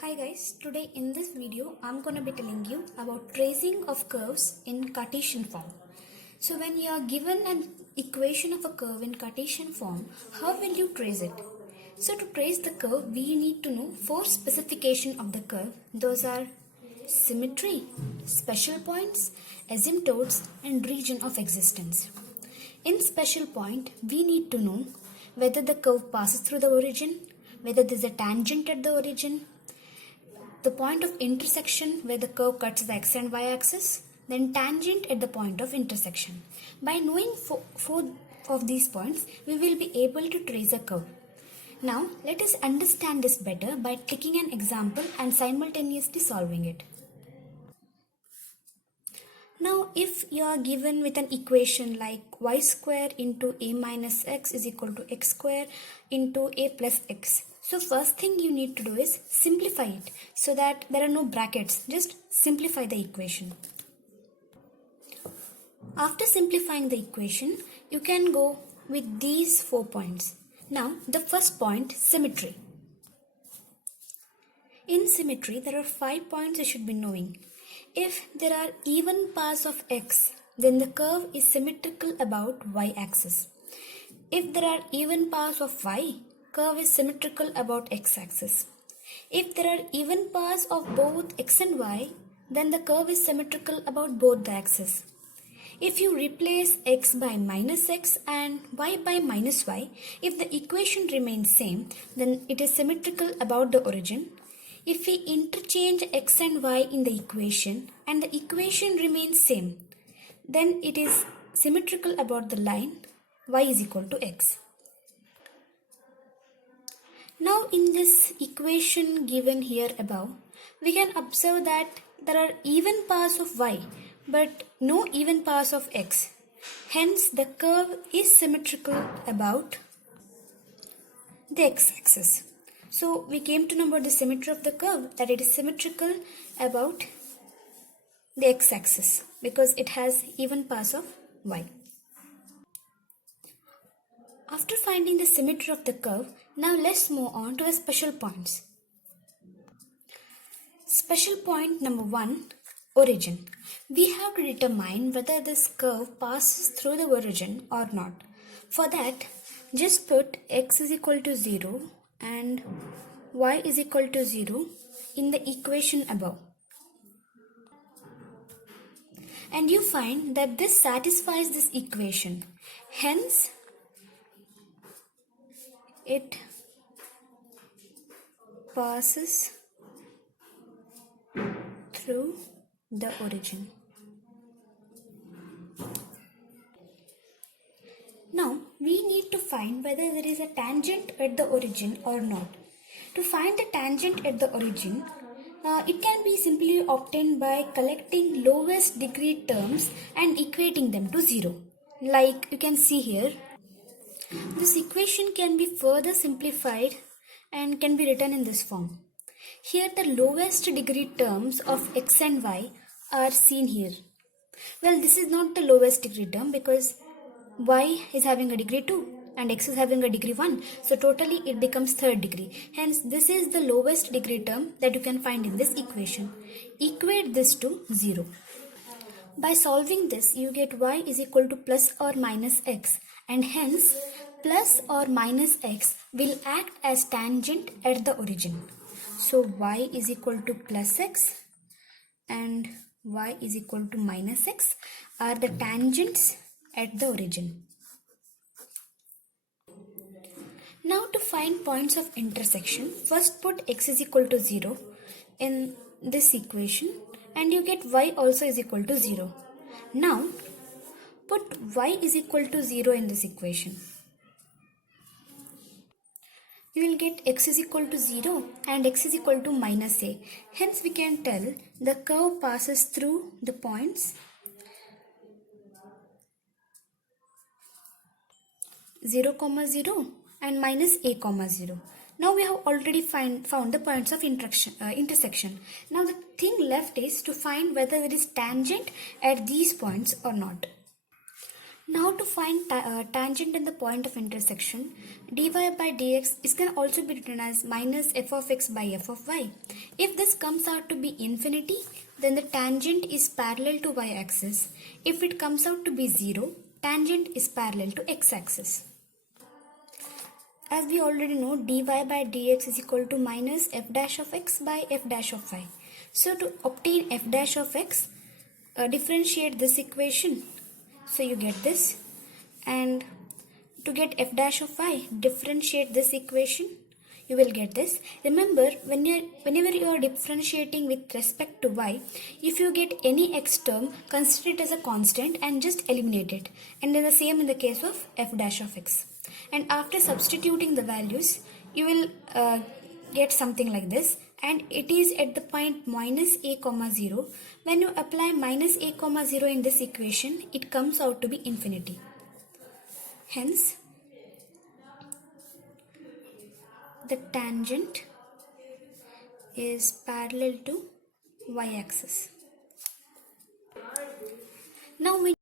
Hi guys, today in this video I'm going to be telling you about tracing of curves in Cartesian form. So when you are given an equation of a curve in Cartesian form, how will you trace it? So to trace the curve, we need to know four specifications of the curve. Those are symmetry, special points, asymptotes and region of existence. In special point, we need to know whether the curve passes through the origin, whether there is a tangent at the origin, the point of intersection where the curve cuts the x and y axis, then tangent at the point of intersection. By knowing four of these points, we will be able to trace a curve. Now, let us understand this better by taking an example and simultaneously solving it. Now, if you are given with an equation like y square into a minus x is equal to x square into a plus x. So first thing you need to do is simplify it so that there are no brackets. Just simplify the equation. After simplifying the equation, you can go with these 4 points. Now, the first point, symmetry. In symmetry, there are 5 points you should be knowing. If there are even paths of x, then the curve is symmetrical about y-axis. If there are even paths of y, curve is symmetrical about x-axis. If there are even paths of both x and y, then the curve is symmetrical about both the axes. If you replace x by minus x and y by minus y, if the equation remains same, then it is symmetrical about the origin. If we interchange x and y in the equation and the equation remains same, then it is symmetrical about the line y is equal to x. Now in this equation given here above, we can observe that there are even paths of y but no even paths of x. Hence the curve is symmetrical about the x-axis. So we came to know about the symmetry of the curve, that it is symmetrical about the x-axis because it has even paths of y. After finding the symmetry of the curve, now let's move on to the special points. Special point number 1, origin. We have to determine whether this curve passes through the origin or not. For that, just put x is equal to 0 and y is equal to 0 in the equation above. And you find that this satisfies this equation. Hence, it passes through the origin. Now, we need to find whether there is a tangent at the origin or not. To find the tangent at the origin, it can be simply obtained by collecting lowest degree terms and equating them to 0. Like you can see here, this equation can be further simplified and can be written in this form. Here the lowest degree terms of x and y are seen here. Well, this is not the lowest degree term because y is having a degree 2 and x is having a degree 1. So totally it becomes third degree. Hence this is the lowest degree term that you can find in this equation. Equate this to 0. By solving this, you get y is equal to plus or minus x, and hence plus or minus x will act as tangent at the origin. So y is equal to plus x and y is equal to minus x are the tangents at the origin. Now to find points of intersection, first put x is equal to 0 in this equation and you get y also is equal to 0. Now put y is equal to 0 in this equation. You will get x is equal to 0 and x is equal to minus a. Hence we can tell the curve passes through the points 0, 0 and minus a, 0. Now we have already found the points of intersection. Now the thing left is to find whether there is tangent at these points or not. Now to find tangent in the point of intersection, dy by dx is can also be written as minus f of x by f of y. If this comes out to be infinity, then the tangent is parallel to y-axis. If it comes out to be 0, tangent is parallel to x-axis. As we already know, dy by dx is equal to minus f dash of x by f dash of y. So to obtain f dash of x, differentiate this equation. So you get this, and to get f dash of y, differentiate this equation. You will get this. Remember, whenever you are differentiating with respect to y, if you get any x term, consider it as a constant and just eliminate it. And then the same in the case of f dash of x. And after substituting the values, you will get something like this. And it is at the point minus a comma 0. When you apply minus a comma 0 in this equation, it comes out to be infinity. Hence, the tangent is parallel to y-axis.